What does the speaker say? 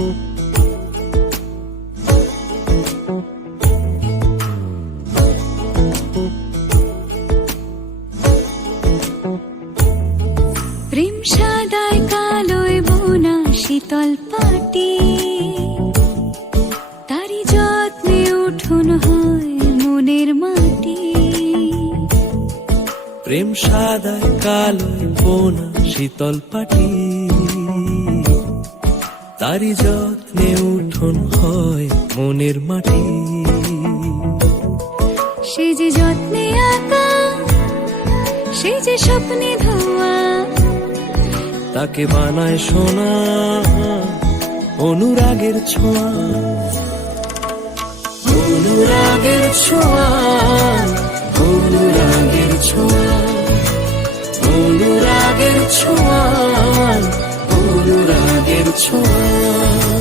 প্রেম সাদায় কালোয় বোনা শীতল পাটি, তারি যত্নে উঠোন হয় মনের মাটি। প্রেম সাদায় কালোয় বোনা শীতল পাটি, তারি যত্নে উঠোন হয় মনের মাটি। সে যে যত্নে আঁকা, সে যে স্বপ্নে ধোয়া, তাকে বানায় সোনা অনুরাগের ছোঁয়া। অনুরাগের ছোঁয়া, অনুরাগের ছোঁয়া, অনুরাগের ছোঁয়া, অনুরাগের ছোঁয়া।